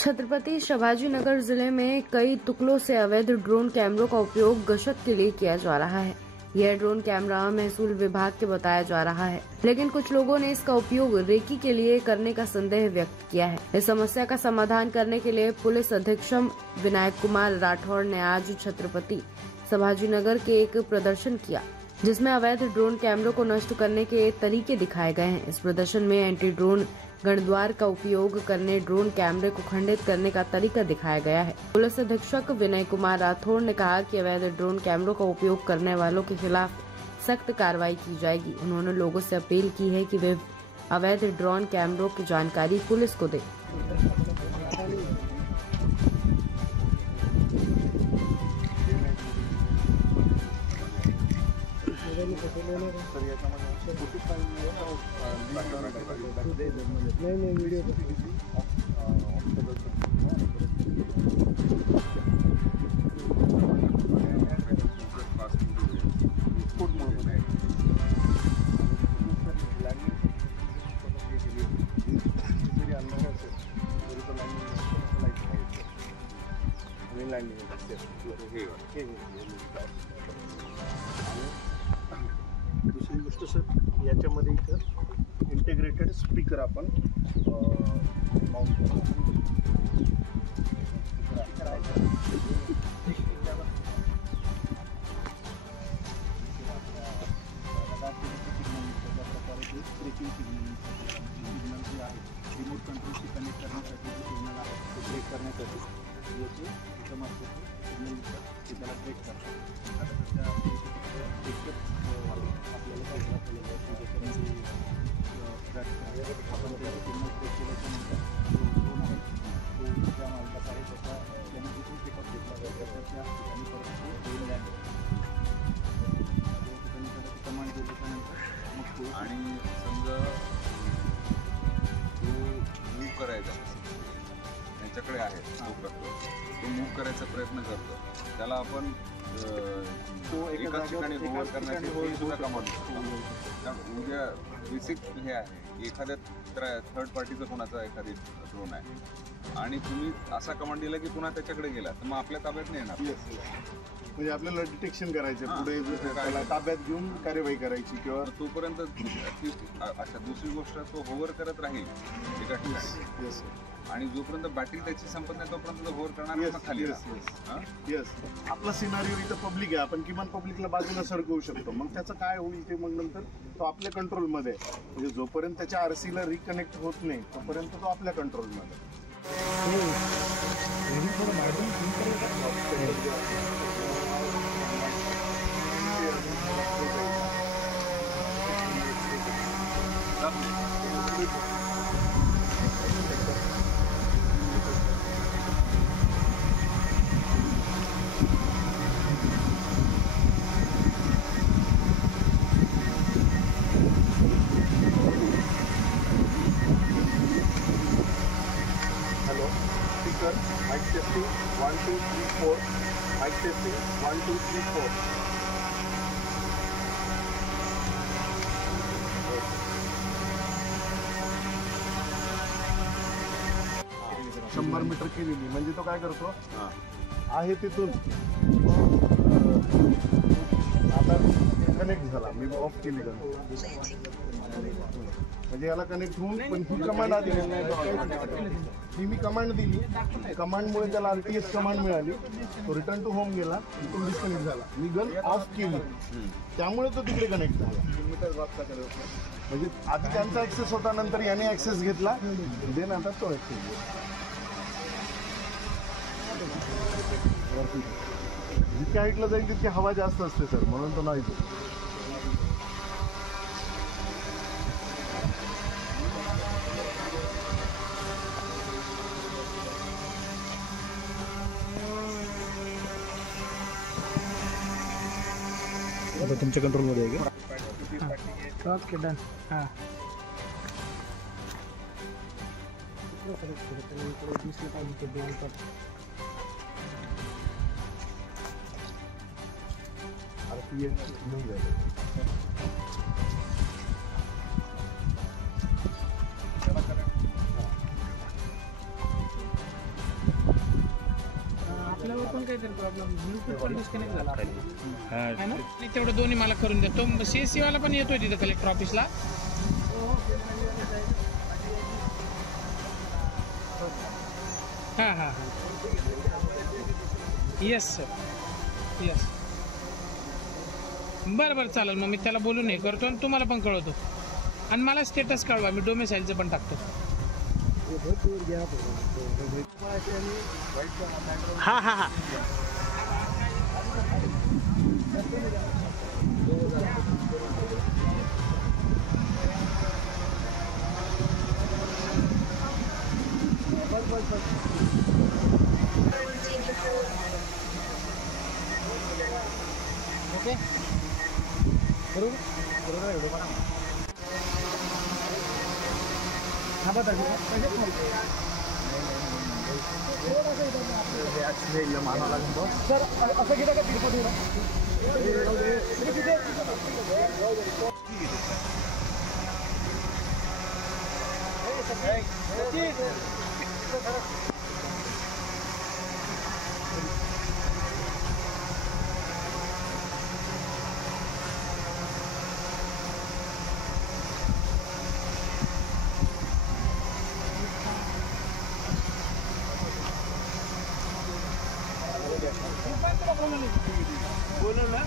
छत्रपति शिवाजीनगर जिले में कई टुकड़ों से अवैध ड्रोन कैमरों का उपयोग गश्त के लिए किया जा रहा है। यह ड्रोन कैमरा महसूल विभाग के बताया जा रहा है, लेकिन कुछ लोगों ने इसका उपयोग रेकी के लिए करने का संदेह व्यक्त किया है। इस समस्या का समाधान करने के लिए पुलिस अधीक्षक विनायक कुमार राठौड़ ने आज छत्रपति शिवाजीनगर के एक प्रदर्शन किया, जिसमें अवैध ड्रोन कैमरों को नष्ट करने के तरीके दिखाए गए हैं। इस प्रदर्शन में एंटी ड्रोन गणद्वार का उपयोग करने ड्रोन कैमरे को खंडित करने का तरीका दिखाया गया है। पुलिस अधीक्षक विनय कुमार राठौड़ ने कहा कि अवैध ड्रोन कैमरों का उपयोग करने वालों के खिलाफ सख्त कार्रवाई की जाएगी। उन्होंने लोगों से अपील की है कि वे अवैध ड्रोन कैमरों की जानकारी पुलिस को दें। नहीं वीडियो दुसरी गोष्ट सर, याच्यामध्ये इथं इंटिग्रेटेड स्पीकर आपण माउंट ब्रेकिंग सिग्नल जे आहे रिमोट कंट्रोलशी कनेक्ट करण्यासाठी जे सिग्नल आहे ते ब्रेक करण्यासाठी याचे त्याच्यामार्फत सिग्नल ते त्याला ब्रेक करतात। आता सध्या आपल्याला पाहिजे आपल्याला त्याच्यामध्ये आपण त्या सिग्नल ब्रेक केल्याच्यानंतर ड्रोन आहे तो ज्या मार्गात आहे त्याचा त्याने जिथून पिकअप घेतला जातो त्या ठिकाणी परत ड्रोन लँड कमांड दिल्याच्यानंतर मग तो आणि समजा तो मूव्ह करायचा त्याच्याकडे आहे तो मूव्ह करायचा प्रयत्न करतो, त्याला आपण एकाच ठिकाणी होल्ड करण्यासाठी सुद्धा कमांड उद्या बेसिक हे आहे एखाद्या थर्ड पार्टीचं कोणाचा एखादी ड्रोन आहे आणि तुम्ही असा कमांड दिला की पुन्हा त्याच्याकडे गेला तर मग आपल्या ताब्यात नाही येणार। म्हणजे आपल्याला डिटेक्शन करायचं पुढे त्याला ताब्यात घेऊन कार्यवाही करायची किंवा तोपर्यंत अच्छा दुसरी गोष्ट तो होवर करत राहील एका ठिकाणी आणि जोपर्यंत बॅटरी त्याची संपत नाही तोपर्यंत तो होवर करणार खाली। येस आपला सिनारिओ इथं पब्लिक आहे, आपण किमान पब्लिकला बाजूला सरकवू शकतो, मग त्याचं काय होईल ते मग नंतर तो आपल्या कंट्रोलमध्ये आहे। म्हणजे जोपर्यंत त्याच्या आरसीला रिकनेक्ट होत नाही तोपर्यंत तो आपल्या कंट्रोलमध्ये। Hello speaker mike testing 1 2 3 4 mike testing 1 2 3 4 100 metre केलेली म्हणजे तो काय करतो आहे तिथून आता कनेक्ट झाला, मी ऑफ केली म्हणजे याला कनेक्ट होऊन पण ही कमांड आली ही मी कमांड दिली, कमांडमुळे त्याला RTS कमांड मिळाली, तो रिटर्न टू होम गेला, इथून डिस्कनेक्ट झाला, मी गन ऑफ केली त्यामुळे तो तिकडे कनेक्ट झाला। म्हणजे आधी त्यांचा ॲक्सेस होता, नंतर याने ॲक्सेस घेतला, देन आता तो ॲक्सेस घेतला। जितक्या हाईटला जाईल तितकी हवा जास्त असते सर, म्हणून तो नाही आता तुमच्या कंट्रोलमध्ये आहे का? Okay done. हां आपल्यावर पण काहीतरी प्रॉब्लेम ब्लूटूथ पण डिस्कनेक्ट झाला आहे ना. आणि तेवढं दोन्ही मला करून देतो. CSC वाला पण येतोय तिथं कलेक्टर ऑफिसला. हां हां हां येस सर येस. बरं बरं चालेल. मग मी त्याला बोलून हे करतो आणि तुम्हाला पण कळवतो. आणि मला स्टेटस कळवा, मी डोमेसाईलचं पण टाकतो. हां हां हां ओके बरोबर बरोबर. हाँ बता सर असं किती का तिरपा बोलवलं